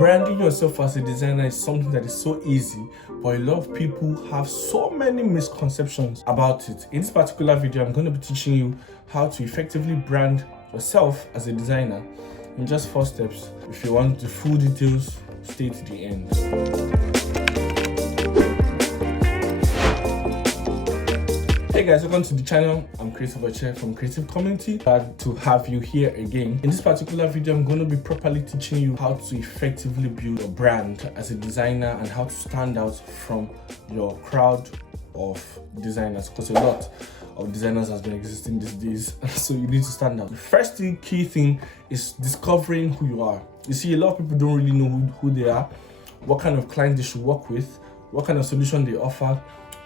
Branding yourself as a designer is something that is so easy, but a lot of people have so many misconceptions about it. In this particular video, I'm going to be teaching you how to effectively brand yourself as a designer in just 4 steps. If you want the full details, stay to the end. Hey guys, welcome to the channel. I'm Creative Oche from Creative Community. Glad to have you here again. In this particular video, I'm going to be properly teaching you how to effectively build a brand as a designer and how to stand out from your crowd of designers, because a lot of designers has been existing these days, so you need to stand out. The first key thing is discovering who you are. You see, a lot of people don't really know who they are, what kind of client they should work with, what kind of solution they offer,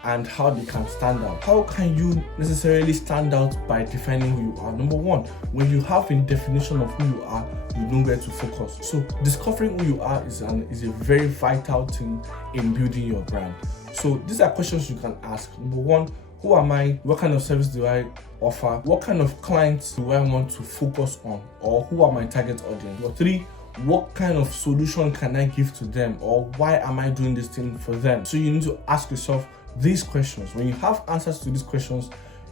and how they can stand out. How can you necessarily stand out by defining who you are? Number one, when you have a definition of who you are, you know where to focus. So discovering who you are is a very vital thing in building your brand. So these are questions you can ask. Number one, who am I? What kind of service do I offer? What kind of clients do I want to focus on? Or who are my target audience? Number three, what kind of solution can I give to them? Or why am I doing this thing for them? So you need to ask yourself these questions. When you have answers to these questions,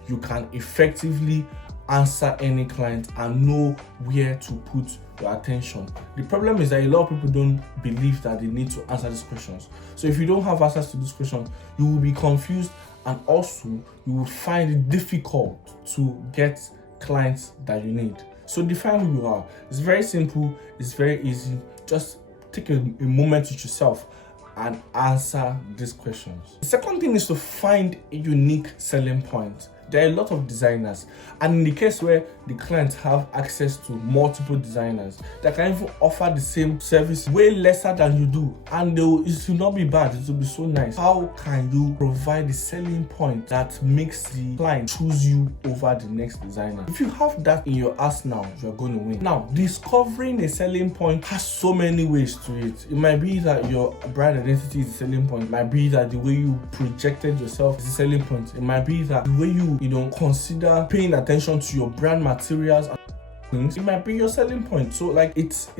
you can effectively answer any client and know where to put your attention. The problem is that a lot of people don't believe that they need to answer these questions. So if you don't have answers to these questions, you will be confused, and also you will find it difficult to get clients that you need. So define who you are. It's very simple, it's very easy. Just take a moment with yourself and answer these questions. The second thing is to find a unique selling point. There are a lot of designers, and in the case where the clients have access to multiple designers, they can even offer the same service way lesser than you do, and it will not be bad, it will be so nice. How can you provide the selling point that makes the client choose you over the next designer? If you have that in your arsenal, you're going to win. Now, discovering a selling point has so many ways to it. It might be that your brand identity is a selling point. It might be that the way you projected yourself is a selling point. It might be that the way you consider paying attention to your brand materials and things, it might be your selling point. So like it's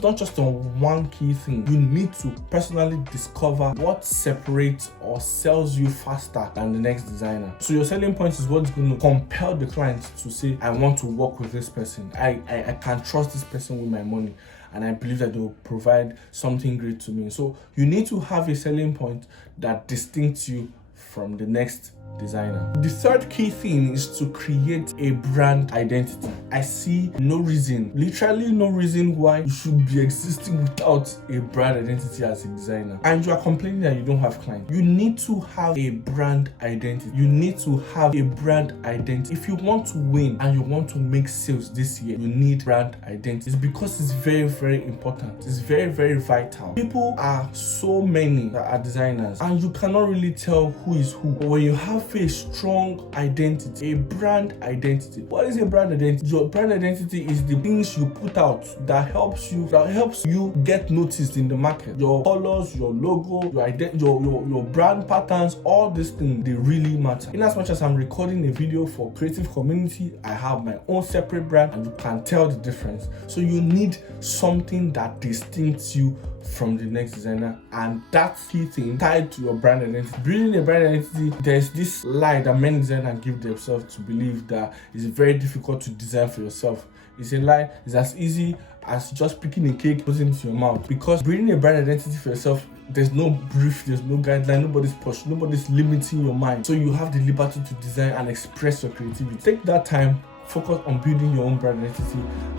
not just on one key thing. You need to personally discover what separates or sells you faster than the next designer. So your selling point is what's going to compel the client to say, I want to work with this person. I can trust this person with my money, and I believe that they will provide something great to me. So you need to have a selling point that distincts you from the next designer. The third key thing is to create a brand identity. I see no reason, literally no reason why you should be existing without a brand identity as a designer. And you are complaining that you don't have clients. You need to have a brand identity. You need to have a brand identity. If you want to win and you want to make sales this year, you need brand identity. It's because it's very, very important. It's very, very vital. People are so many that are designers, and you cannot really tell who is who. But when you have a strong identity, a brand identity. What is a brand identity? Your brand identity is the things you put out that helps you get noticed in the market. Your colors, your logo, your brand patterns, all these things, they really matter. In as much as I'm recording a video for Creative Community, I have my own separate brand, and you can tell the difference. So you need something that distincts you from the next designer, and that's key thing tied to your brand identity. Building a brand identity, there's this lie that many designers give themselves to believe that it's very difficult to design for yourself. It's a lie. It's as easy as just picking a cake, putting it into your mouth. Because building a brand identity for yourself, there's no brief, there's no guideline, nobody's push, nobody's limiting your mind. So you have the liberty to design and express your creativity. Take that time, focus on building your own brand identity,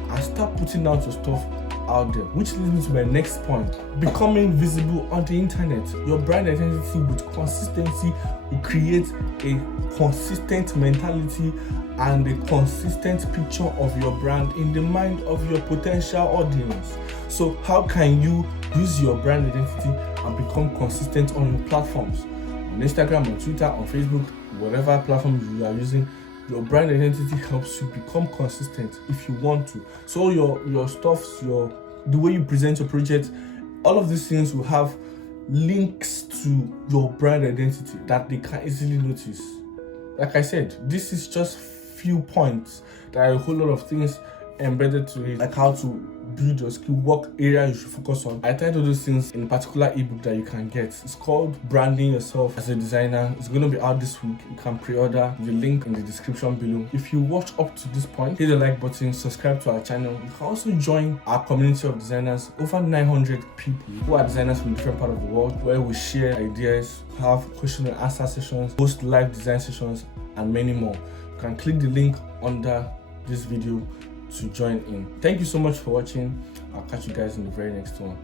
and start putting out your stuff out there. Which leads me to my next point: becoming visible on the internet. Your brand identity with consistency will create a consistent mentality and a consistent picture of your brand in the mind of your potential audience. So how can you use your brand identity and become consistent on your platforms? On Instagram, on Twitter, on Facebook, whatever platform you are using, your brand identity helps you become consistent if you want to. So your stuffs, the way you present your project, all of these things will have links to your brand identity that they can easily notice. Like I said, this is just few points. There are a whole lot of things embedded to it, like how to build your skill, what area you should focus on. I tried all those things in a particular ebook that you can get. It's called Branding Yourself as a Designer. It's going to be out this week. You can pre-order, the link in the description below. If you watched up to this point, hit the like button, subscribe to our channel. You can also join our community of designers, over 900 people who are designers from different parts of the world, where we share ideas, have question and answer sessions, host live design sessions, and many more. You can click the link under this video to join in. Thank you so much for watching. I'll catch you guys in the very next one.